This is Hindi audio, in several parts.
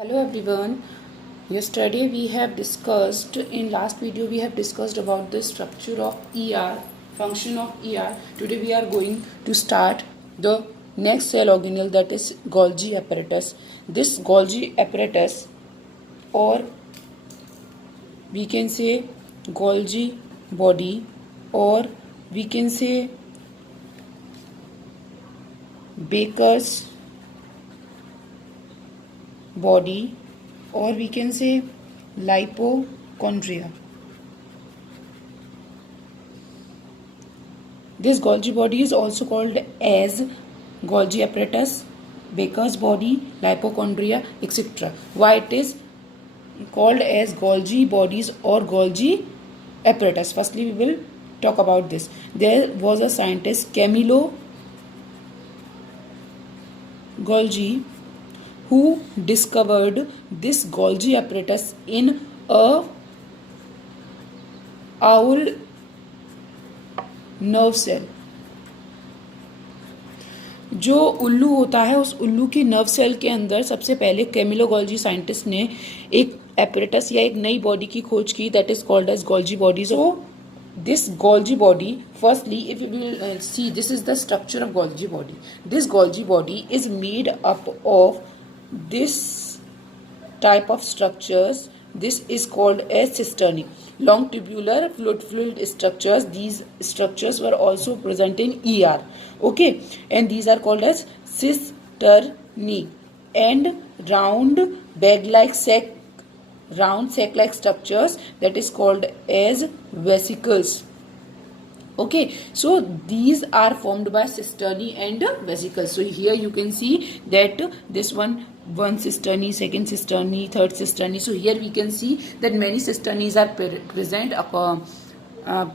Hello everyone. Yesterday we have discussed, in last video we have discussed about the structure of ER, function of ER. Today we are going to start the next cell organelle, that is Golgi apparatus. This Golgi apparatus, or we can say Golgi body, or we can say Baker's body, or we can say lipochondria. This Golgi body is also called as Golgi apparatus, Baker's body, lipochondria, etc. Why it is called as Golgi bodies or Golgi apparatus? Firstly, we will talk about this. There was a scientist, Camillo Golgi, who discovered this Golgi apparatus in a owl nerve cell. जो उल्लू होता है, उस उल्लू की नर्व सेल के अंदर सबसे पहले कैमिलो गोल्जी साइंटिस्ट ने एक एपरेटस या एक नई बॉडी की खोज की, that is called as Golgi body. So this Golgi body, firstly if you will see, this is the structure of Golgi body. This Golgi body is made up of this type of structures. This is called as cisternae, long tubular fluid structures. These structures were also present in ER, okay, and these are called as cisternae. And round sac-like structures, that is called as vesicles. Okay, so these are formed by cisternae and vesicles. So here you can see that this one cisternae, second cisternae, third cisternae. So here we can see that many cisternaes are present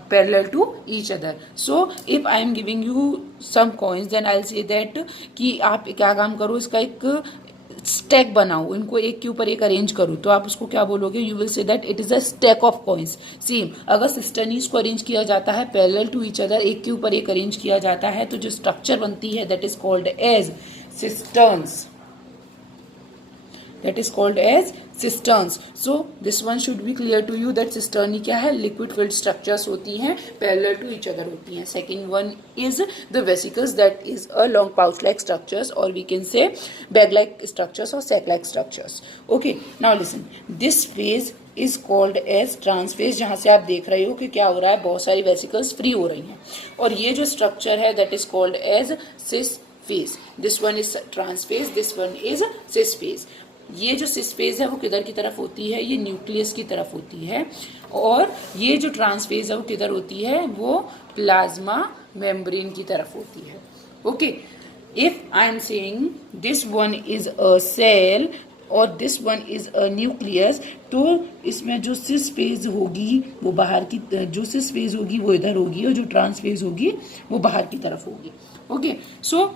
parallel to each other. So if I am giving you some coins, then I'll say that कि आप क्या काम करो, इसका एक स्टैक बनाओ, इनको एक के ऊपर एक अरेंज करो, तो आप उसको क्या बोलोगे? You will say that it is a stack of coins. Same अगर सिस्टर्नीज को अरेंज किया जाता है पैरेलल टू ईच अदर, एक के ऊपर एक अरेंज किया जाता है, तो जो स्ट्रक्चर बनती है that is called as cisterns. That is called as cisterns. So this one should be clear to you that cisternae क्या है? Liquid filled structures होती हैं, parallel to each other होती हैं. Second one is the vesicles, that is a long pouch like structures, or we can say bag like structures or sac like structures. Okay, now listen, this phase is called as transphase, जहाँ से आप देख रहे हो कि क्या हो रहा है, बहुत सारी वेसिकल्स फ्री हो रही हैं, और ये जो स्ट्रक्चर है that is called as cis phase. This one is trans phase, this one is cis phase. ये जो सिस फेज है वो किधर की तरफ होती है? ये न्यूक्लियस की तरफ होती है. और ये जो ट्रांसफेज है वो किधर होती है? वो प्लाज्मा मेम्ब्रेन की तरफ होती है. Okay, if I am saying this one is a cell और this one is a nucleus, तो इसमें जो सिस फेज होगी वो बाहर की, जो सिस फेज होगी वो इधर होगी, और जो ट्रांसफेज होगी वो बाहर की तरफ होगी. Okay, so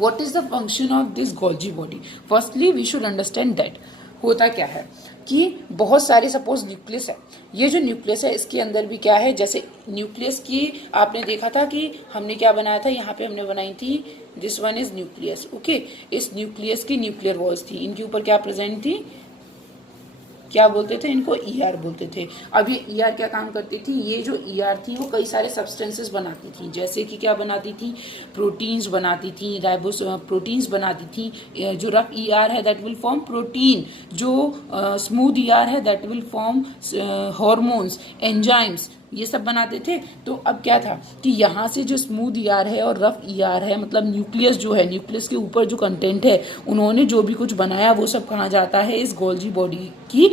what is the function of this Golgi body? Firstly we should understand that होता क्या है कि बहुत सारे सपोज न्यूक्लियस है. ये जो न्यूक्लियस है इसके अंदर भी क्या है, जैसे न्यूक्लियस की आपने देखा था कि हमने क्या बनाया था, यहाँ पे हमने बनाई थी this one is nucleus. Okay, इस न्यूक्लियस की न्यूक्लियर वॉल्स थी, इनके ऊपर क्या प्रेजेंट थी, क्या बोलते थे इनको? ईआर बोलते थे. अब ये ईआर क्या काम करती थी? ये जो ईआर थी वो कई सारे सब्सटेंसेस बनाती थी, जैसे कि क्या बनाती थी? प्रोटीन्स बनाती थी, राइबोस प्रोटीन्स बनाती थी. जो रफ ईआर है दैट विल फॉर्म प्रोटीन, जो स्मूथ ईआर है that will form hormones, enzymes, ये सब बनाते थे. तो अब क्या था कि यहाँ से जो स्मूथ ईआर है और रफ ईआर है, मतलब न्यूक्लियस जो है, न्यूक्लियस के ऊपर जो कंटेंट है, उन्होंने जो भी कुछ बनाया वो सब कहाँ जाता है? इस गोल्जी बॉडी की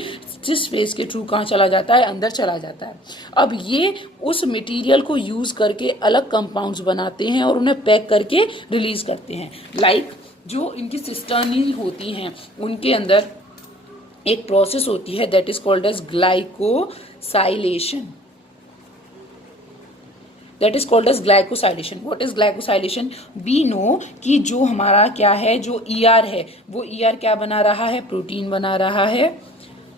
सिस फेज के थ्रू कहाँ चला जाता है? अंदर चला जाता है. अब ये उस मटेरियल को यूज करके अलग कंपाउंड्स बनाते हैं और उन्हें पैक करके रिलीज करते हैं. लाइक जो इनकी सिस्टर्नी होती हैं उनके अंदर एक प्रोसेस होती है that is called as glycosylation. That is called as glycosylation. What is glycosylation? We know कि जो हमारा क्या है, जो ईआर है वो ईआर क्या बना रहा है? प्रोटीन बना रहा है,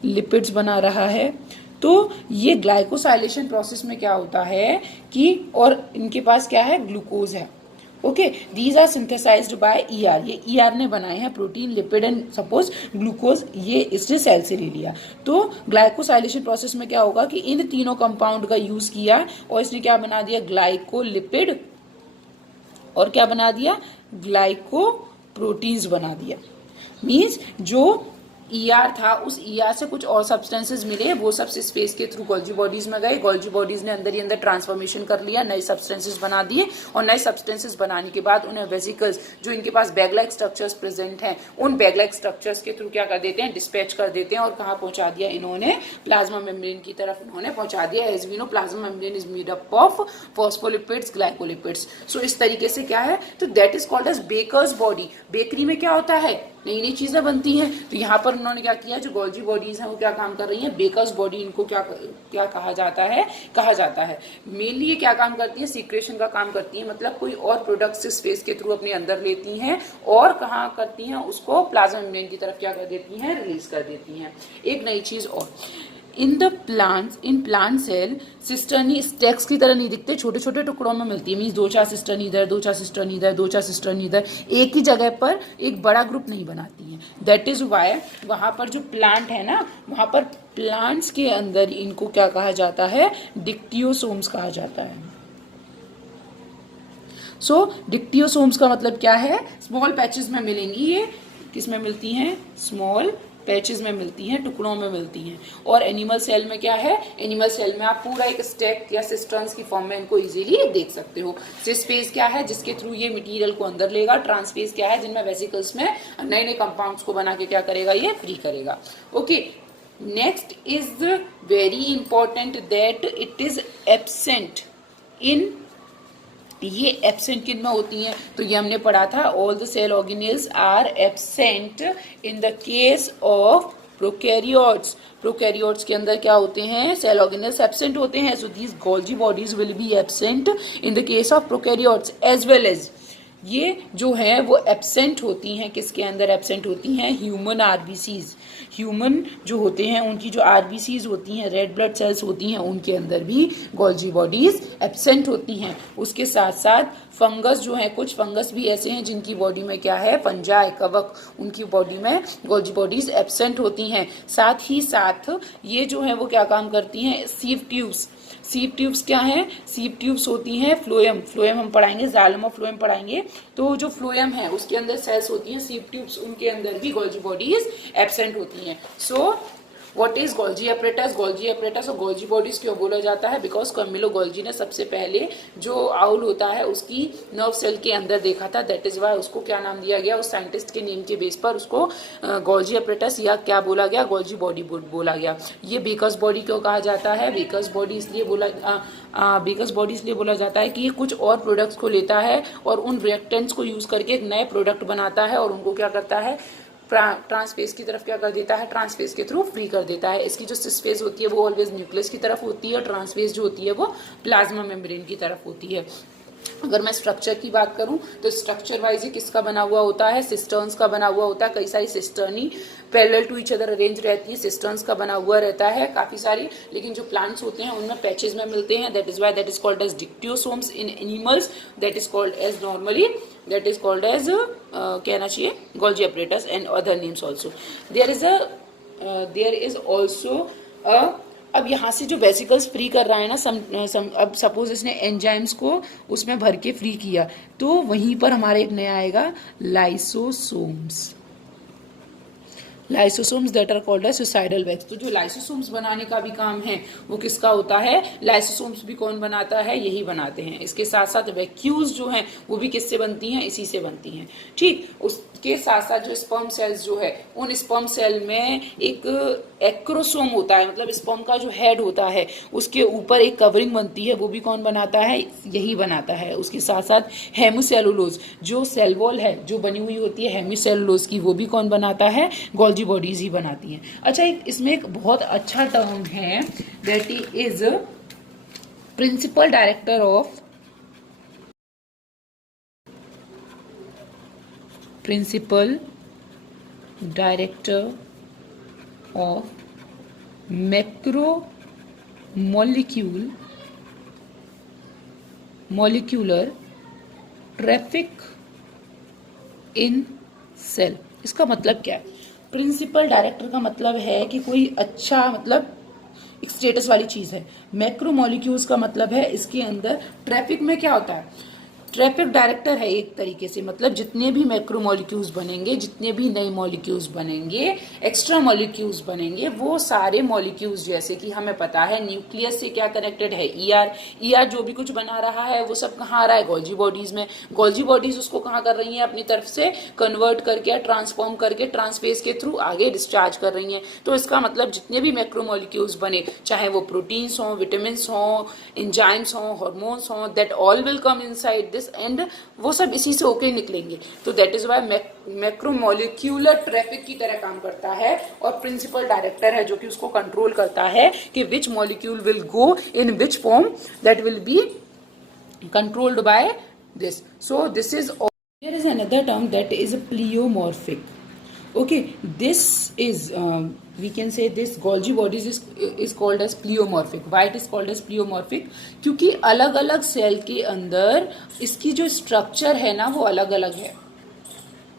लिपिड्स बना रहा है. तो ये ग्लाइकोसाइलेशन प्रोसेस में क्या होता है कि, और इनके पास क्या है? ग्लूकोज है. Okay, these are synthesised by ER, ये ईआर ने बनाए हैं, protein, lipid and suppose glucose, ये इसने सेल से ले लिया। तो ग्लाइकोसाइलेशन प्रोसेस में क्या होगा कि इन तीनों कंपाउंड का यूज किया और इसने क्या बना दिया, ग्लाइकोलिपिड और क्या बना दिया, ग्लाइको प्रोटीन्स बना दिया। मीन्स जो ईआर था उस ईआर से कुछ और सब्सटेंसेस मिले, वो सब स्पेस के थ्रू गोल्जी बॉडीज में गए, गोल्जी बॉडीज ने अंदर ही अंदर ट्रांसफॉर्मेशन कर लिया, नए सब्सटेंसेस बना दिए और नए सब्सटेंसेस बनाने के बाद उन्हें वेसिकल्स जो इनके पास बैग लाइक स्ट्रक्चर्स प्रेजेंट हैं उन बैग लाइक स्ट्रक्चर्स के थ्रू क्या कर देते हैं, डिस्पैच कर देते हैं और कहाँ पहुंचा दिया इन्होंने, प्लाज्मा मेम्ब्रेन की तरफ इन्होंने पहुंचा दिया। As we know plasma membrane is made up of phospholipids, glycolipids. So इस तरीके से क्या है, तो that is called as Baker's body. Bakery में क्या होता है, नई नई चीजें बनती हैं, तो यहाँ पर उन्होंने क्या किया, जो गोल्जी बॉडीज हैं वो क्या काम कर रही हैं, बेकर्स बॉडी इनको क्या कहा जाता है मेनली ये क्या काम करती है, सीक्रेशन का काम करती है, मतलब कोई और प्रोडक्ट्स स्पेस के थ्रू अपने अंदर लेती हैं और कहाँ करती हैं, उसको प्लाज्मा मेम्ब्रेन की तरफ क्या कर देती हैं, रिलीज कर देती हैं। एक नई चीज और, in plant cell cisternae stacks की तरह नहीं दिखते, छोटे छोटे टुकड़ों में मिलती है। मीन्स 2-4 सिस्टर्न इधर, 2-4 सिस्टर्न इधर, 2-4 सिस्टर्न इधर, एक ही जगह पर एक बड़ा ग्रुप नहीं बनाती है। दैट इज वाई वहां पर जो प्लांट है ना, वहां पर प्लांट्स के अंदर इनको क्या कहा जाता है, डिक्टियोसोम्स कहा जाता है। सो डिक्टियोसोम्स का मतलब क्या है, स्मॉल पैचेस में मिलेंगी, ये किस में मिलती हैं, स्मॉल पैचेस में मिलती हैं, टुकड़ों में मिलती हैं। और एनिमल सेल में क्या है, एनिमल सेल में आप पूरा एक स्टेक या सिस्टर्न्स की फॉर्म में इनको इजीली देख सकते हो। सिस फेज क्या है, जिसके थ्रू ये मटेरियल को अंदर लेगा, ट्रांस फेज क्या है, जिनमें वेसिकल्स में नए नए कंपाउंड्स को बना के क्या करेगा, ये फ्री करेगा। Okay, next is very important that it is absent in, ये एब्सेंट किन में होती हैं, तो ये हमने पढ़ा था, all the cell organelles are absent in the case of prokaryotes. Prokaryotes के अंदर क्या होते हैं, सेल ऑर्गेनेल्स एब्सेंट होते हैं। So these Golgi bodies will be absent in the case of prokaryotes as well as, ये जो है वो एब्सेंट होती हैं, किसके अंदर एब्सेंट होती हैं, ह्यूमन आरबीसीज। ह्यूमन जो होते हैं उनकी जो आरबीसीज होती हैं, रेड ब्लड सेल्स होती हैं, उनके अंदर भी गोल्जी बॉडीज एब्सेंट होती हैं। उसके साथ साथ फंगस जो है, कुछ फंगस भी ऐसे हैं जिनकी बॉडी में क्या है, पंजाए, कवक, उनकी बॉडी में गोल्जी बॉडीज एब्सेंट होती हैं। साथ ही साथ ये जो है वो क्या काम करती हैं, सीव ट्यूब्स। सीव ट्यूब्स क्या है, सीव ट्यूब्स होती हैं फ्लोएम, फ्लोएम हम पढ़ाएंगे, जाइलम ऑफ फ्लोएम पढ़ाएंगे। तो जो फ्लोएम है उसके अंदर सेल्स होती हैं, सीव ट्यूब्स, उनके अंदर भी गोल्जी बॉडीज एब्सेंट होती हैं। So what is Golgi apparatus, Golgi apparatus और गोल्जी बॉडीज क्यों बोला जाता है, बिकॉज कैमिलो गोल्जी ने सबसे पहले जो आउल होता है उसकी नर्व सेल के अंदर देखा था, दैट इज वाई उसको क्या नाम दिया गया, उस साइंटिस्ट के नेम के बेस पर उसको गोल्जी एपरेटस या क्या बोला गया, गोल्जी बॉडी बोला गया। ये बेकर्स बॉडी क्यों कहा जाता है, बेकर्स बॉडी इसलिए बोला जाता है कि ये कुछ और प्रोडक्ट्स को लेता है और उन रिएक्टेंट्स को यूज करके एक नए प्रोडक्ट बनाता है और उनको क्या करता है, ट्रांसफेज की तरफ क्या कर देता है, ट्रांसफेज के थ्रू फ्री कर देता है। इसकी जो सिस फेज होती है वो ऑलवेज न्यूक्लियस की तरफ होती है, ट्रांसफेज जो होती है वो प्लाज्मा मेम्ब्रेन की तरफ होती है। अगर मैं स्ट्रक्चर की बात करूं तो स्ट्रक्चर वाइज ये किसका बना हुआ होता है, सिस्टर्न्स का बना हुआ होता है। कई सारी cisternae parallel to each other arrange रहती है, सिस्टर्न्स का बना हुआ रहता है काफी सारी, लेकिन जो प्लांट्स होते हैं उनमें पैचेस में मिलते हैं, that is why that is called as dictyosomes. In animals that is called as normally that is called as कहना चाहिए Golgi apparatus and other names also. There is also अब यहाँ से जो वेसिकल्स फ्री कर रहा है ना, अब सपोज इसने एंजाइम्स को उसमें भर के फ्री किया, तो वहीं पर हमारे एक नया आएगा lysosomes. Lysosomes that are called as suicidal bags. तो जो लाइसोसोम्स बनाने का भी काम है वो किसका होता है, लाइसोसोम्स भी कौन बनाता है, यही बनाते हैं। इसके साथ साथ वैक्यूल्स जो हैं वो भी किससे बनती हैं, इसी से बनती हैं। ठीक, उसके साथ साथ जो स्पर्म सेल्स जो है, उन स्पर्म सेल में एक एक्रोसोम होता है, मतलब स्पर्म का जो हेड होता है उसके ऊपर एक कवरिंग बनती है, वो भी कौन बनाता है, यही बनाता है। उसके साथ साथ हेमिसेलुलोज, जो सेल वॉल है जो बनी हुई होती है हेमिसेलुलोज की, वो भी कौन बनाता है, गोल्जी बॉडीज ही बनाती हैं। अच्छा, इसमें एक बहुत अच्छा टर्म है, that is principal director of macromolecular traffic in cell. इसका मतलब क्या है? प्रिंसिपल डायरेक्टर का मतलब है कि कोई अच्छा, मतलब एक स्टेटस वाली चीज है। मैक्रोमोलिक्यूल्स का मतलब है इसके अंदर ट्रैफिक में क्या होता है, ट्रैफिक डायरेक्टर है एक तरीके से, मतलब जितने भी मैक्रोमोलिक्यूल्स बनेंगे, जितने भी नए मॉलिक्यूल्स बनेंगे, एक्स्ट्रा मॉलिक्यूल्स बनेंगे, वो सारे मॉलिक्यूल्स, जैसे कि हमें पता है न्यूक्लियस से क्या कनेक्टेड है, ईआर। ईआर जो भी कुछ बना रहा है वो सब कहाँ आ रहा है, गोल्जी बॉडीज में। गोल्जी बॉडीज उसको कहाँ कर रही हैं, अपनी तरफ से कन्वर्ट करके, ट्रांसफॉर्म करके, ट्रांसफेज के थ्रू आगे डिस्चार्ज कर रही हैं। तो इसका मतलब जितने भी मैक्रोमोलिक्यूल्स बने, चाहे वो प्रोटीन्स हों, विटामिन्स हों, एंजाइम्स हों, हार्मोन्स हों, that all will come inside this, and वो सब इसी से होके निकलेंगे। तो दैट इज वाई मैक्रोमोलिक्यूलर ट्रैफिक की तरह काम करता है, और प्रिंसिपल डायरेक्टर है जो कि उसको कंट्रोल करता है कि which molecule will go in which form, that will B controlled by this. So this is all. There is another term that is pleomorphic. Okay, this is we can say this Golgi bodies is called as pleomorphic. Why it is called as pleomorphic? क्योंकि अलग अलग सेल के अंदर इसकी जो स्ट्रक्चर है ना वो अलग अलग है।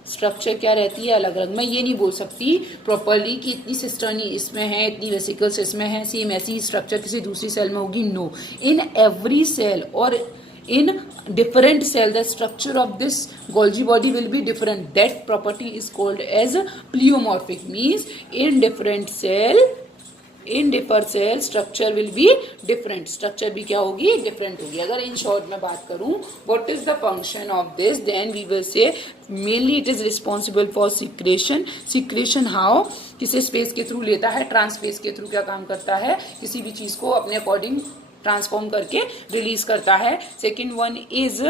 स्ट्रक्चर क्या रहती है, अलग अलग। मैं ये नहीं बोल सकती प्रॉपरली कि इतनी सिस्टर्नी इसमें है, इतनी वेसिकल्स इसमें है, सेम ऐसी स्ट्रक्चर किसी दूसरी सेल में होगी। नो, इन एवरी सेल और in different cell the structure of this Golgi body will be different. That property is called as pleomorphic, means in different cell structure will be different. Structure भी क्या होगी, different होगी। अगर in short मैं बात करूं what is the function of this, then we will say mainly it is responsible for secretion. Secretion how, किसी स्पेस के थ्रू लेता है, ट्रांसफेस के थ्रू क्या काम करता है, किसी भी चीज को अपने अकॉर्डिंग ट्रांसफॉर्म करके रिलीज करता है। सेकेंड वन इज,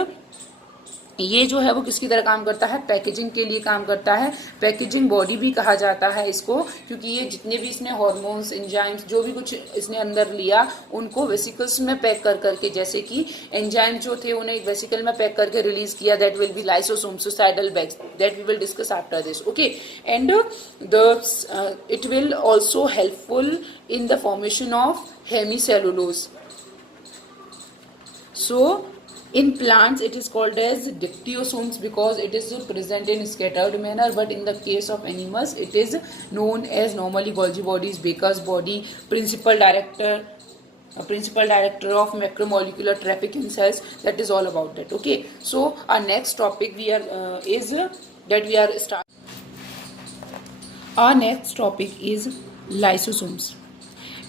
ये जो है वो किसकी तरह काम करता है, पैकेजिंग के लिए काम करता है। पैकेजिंग बॉडी भी कहा जाता है इसको, क्योंकि ये जितने भी इसने हार्मोन्स, एंजाइम्स, जो भी कुछ इसने अंदर लिया उनको वेसिकल्स में पैक कर करके, जैसे कि एंजाइम जो थे उन्हें एक वेसिकल में पैक करके रिलीज किया, that will be lysosome, suicidal bags, that we will discuss after this. Okay, and the it will also helpful in the formation of hemicellulose. So in plants it is called as dictyosomes because it is present in scattered manner, but in the case of animals it is known as normally Golgi bodies, Baker's body, principal director of macromolecular traffic in cells. That is all about that. Okay, so our next topic our next topic is lysosomes.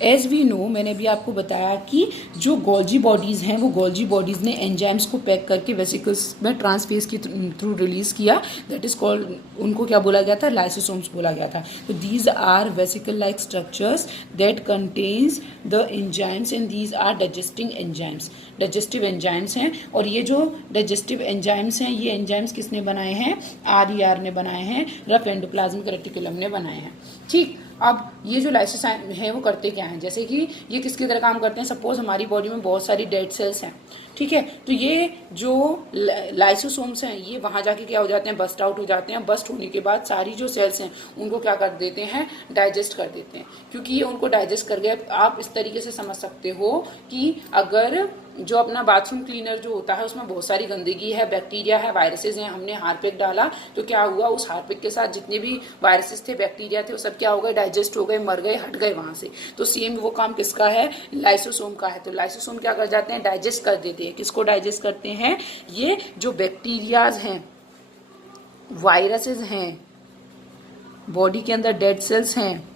As we know, मैंने भी आपको बताया कि जो गोल्जी बॉडीज़ हैं वो गोल्जी बॉडीज़ ने एंजाइम्स को पैक करके वेसिकल्स में ट्रांसफेज के थ्रू रिलीज़ किया, दैट इज़ कॉल्ड, उनको क्या बोला गया था, लाइसोसोम्स बोला गया था. तो these are vesicle like structures that contains the enzymes and these are digesting enzymes. Digestive enzymes हैं, और ये जो डाइजेस्टिव एंजाइम्स हैं ये एंजाइम्स किसने बनाए हैं, RER ने बनाए हैं, रफ एंडोप्लाज्मिक रेटिकुलम ने बनाए हैं. ठीक, अब ये जो लाइसोसोम है वो करते क्या हैं, जैसे कि ये किसकी तरह काम करते हैं, सपोज हमारी बॉडी में बहुत सारी डेड सेल्स हैं, ठीक है, तो ये जो लाइसोसोम्स हैं ये वहाँ जाके क्या हो जाते हैं, बस्ट आउट हो जाते हैं. बस्ट होने के बाद सारी जो सेल्स हैं उनको क्या कर देते हैं, डाइजेस्ट कर देते हैं. क्योंकि ये उनको डाइजेस्ट कर गए, आप इस तरीके से समझ सकते हो कि अगर जो अपना बाथरूम क्लीनर जो होता है उसमें बहुत सारी गंदगी है, बैक्टीरिया है, वायरसेस हैं, हमने हार्पिक डाला तो क्या हुआ, उस हार्पिक के साथ जितने भी वायरसेस थे, बैक्टीरिया थे, वो सब क्या हो गए, डाइजेस्ट हो गए, मर गए, हट गए वहां से. तो सेम वो काम किसका है, लाइसोसोम का है. तो लाइसोसोम क्या कर जाते हैं, डाइजेस्ट कर देते हैं. किसको डाइजेस्ट करते हैं, ये जो बैक्टीरियाज हैं, वायरसेस हैं, बॉडी के अंदर डेड सेल्स हैं,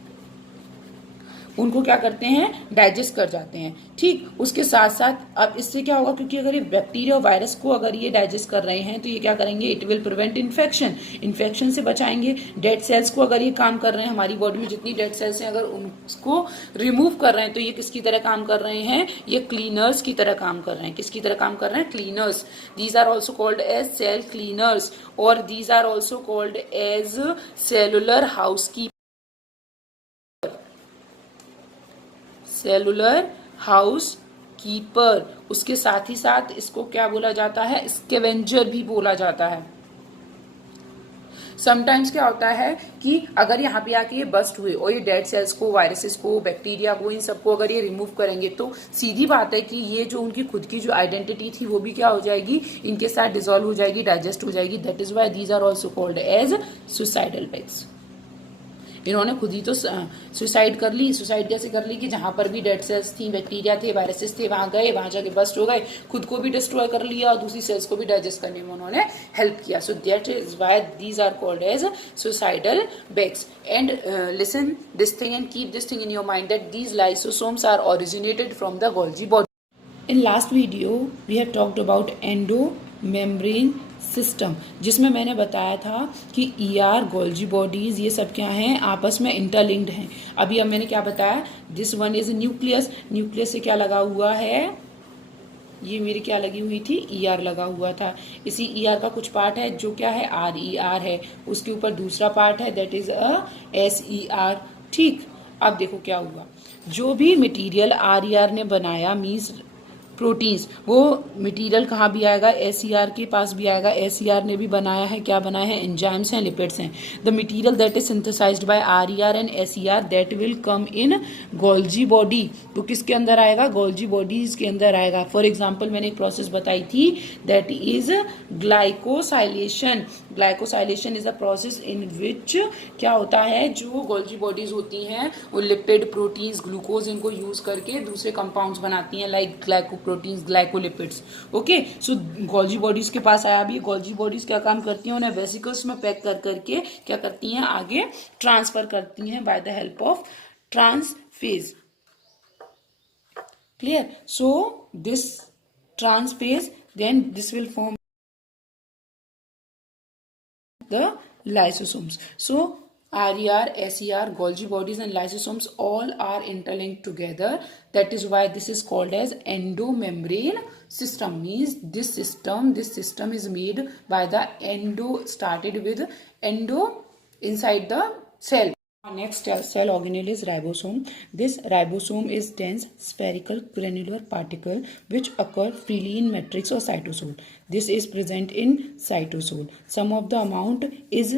उनको क्या करते हैं, डाइजेस्ट कर जाते हैं. ठीक, उसके साथ साथ अब इससे क्या होगा, क्योंकि अगर ये बैक्टीरिया और वायरस को अगर ये डाइजेस्ट कर रहे हैं तो ये क्या करेंगे, it will prevent infection, infection से बचाएंगे. डेड सेल्स को अगर ये काम कर रहे हैं, हमारी बॉडी में जितनी डेड सेल्स हैं अगर उनको रिमूव कर रहे हैं तो ये किसकी तरह काम कर रहे हैं, ये क्लीनर्स की तरह काम कर रहे हैं. किसकी तरह काम कर रहे हैं, cleaners. These are also called as cell cleaners, और these are also called as cellular housekeeper. Cellular house keeper. उसके साथ ही साथ इसको क्या बोला जाता है, स्कैवेंजर भी बोला जाता है. समटाइम्स क्या होता है कि अगर यहाँ पे आके ये बस्ट हुए और ये डेड सेल्स को, वायरसेस को, बैक्टीरिया को, इन सबको अगर ये रिमूव करेंगे तो सीधी बात है कि ये जो उनकी खुद की जो आइडेंटिटी थी वो भी क्या हो जाएगी, इनके साथ डिसॉल्व हो जाएगी, डाइजेस्ट हो जाएगी. That is why these are also called as suicidal bags. इन्होंने खुद ही तो सुसाइड कर ली. सुसाइड कैसे कर ली कि जहां पर भी डेड सेल्स थी, बैक्टीरिया थे, वायरसेस थे, वहां गए, वहां जाके बस्ट हो गए, खुद को भी डिस्ट्रॉय कर लिया और दूसरी सेल्स को भी डाइजेस्ट करने में उन्होंने हेल्प किया. So that is why these are called as suicidal bags. And listen this thing and keep this thing in your mind that these lysosomes are originated from the Golgi body. In last video we have talked about endomembrane system, जिसमें मैंने बताया था कि ER, गोल्जी बॉडीज, ये सब क्या हैं, आपस में इंटरलिंक्ड हैं. अभी अब मैंने क्या बताया, this one is nucleus. Nucleus से क्या लगा हुआ है, ये मेरी क्या लगी हुई थी, ER लगा हुआ था. इसी ER का कुछ पार्ट है जो क्या है, RER है. उसके ऊपर दूसरा पार्ट है दैट इज SER. ठीक, अब देखो क्या हुआ, जो भी मटेरियल RER ने बनाया मीन्स प्रोटीन्स, वो मटेरियल कहाँ भी आएगा, SER के पास भी आएगा. SER ने भी बनाया है, क्या बनाया है, एंजाइम्स हैं, लिपिड्स हैं. The material that is synthesised by RER and SER that will come in Golgi body. तो किसके अंदर आएगा, गोल्जी बॉडीज के अंदर आएगा. फॉर एग्जाम्पल मैंने एक प्रोसेस बताई थी that is glycosylation. Glycosylation is a process in which क्या होता है, जो गोल्जी बॉडीज होती हैं वो लिपिड, प्रोटीन्स, ग्लूकोज इनको यूज करके दूसरे कंपाउंड्स बनाती हैं like glycoproteins, glycolipids. Okay, so Golgi bodies के पास आया. अभी गोल्जी बॉडीज क्या काम करती हैं, उन्हें वेसिकल्स में पैक कर करके क्या करती हैं, आगे ट्रांसफर करती हैं by the help of trans face. Clear. So this trans face then this will form the lysosomes. So RER, SER, Golgi bodies and lysosomes all are interlinked together. That is why this is called as endomembrane system. Means this system is made by the started with endo inside the cell. Next cell organelle is ribosome. This ribosome is dense spherical granular particle which occur freely in matrix or cytosol. This is present in cytosol. Some of the amount is,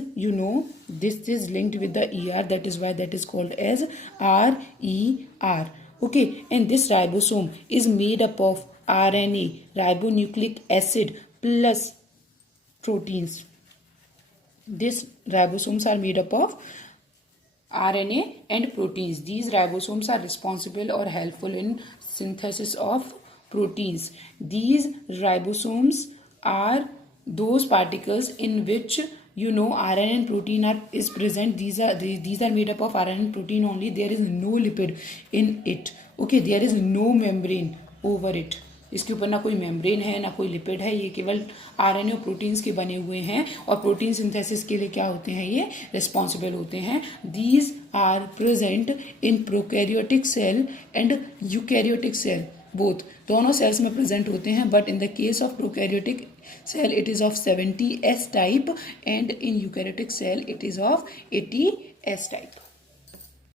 this is linked with the ER, that is why that is called as RER. Okay, and this ribosome is made up of RNA, ribonucleic acid plus proteins. These ribosomes are made up of RNA and proteins. These ribosomes are responsible or helpful in synthesis of proteins. These ribosomes are those particles in which RNA and protein is present. These are made up of RNA and protein only. There is no lipid in it. Okay, there is no membrane over it. इसके ऊपर ना कोई मेम्ब्रेन है ना कोई लिपिड है, ये केवल आरएनए और प्रोटीन्स के बने हुए हैं. और प्रोटीन सिंथेसिस के लिए क्या होते हैं, ये रिस्पॉन्सिबल होते हैं. These are present in prokaryotic cell and eukaryotic cell, both, दोनों सेल्स में प्रेजेंट होते हैं. But in the case of prokaryotic cell it is of 70S type and in eukaryotic cell it is of 80S type.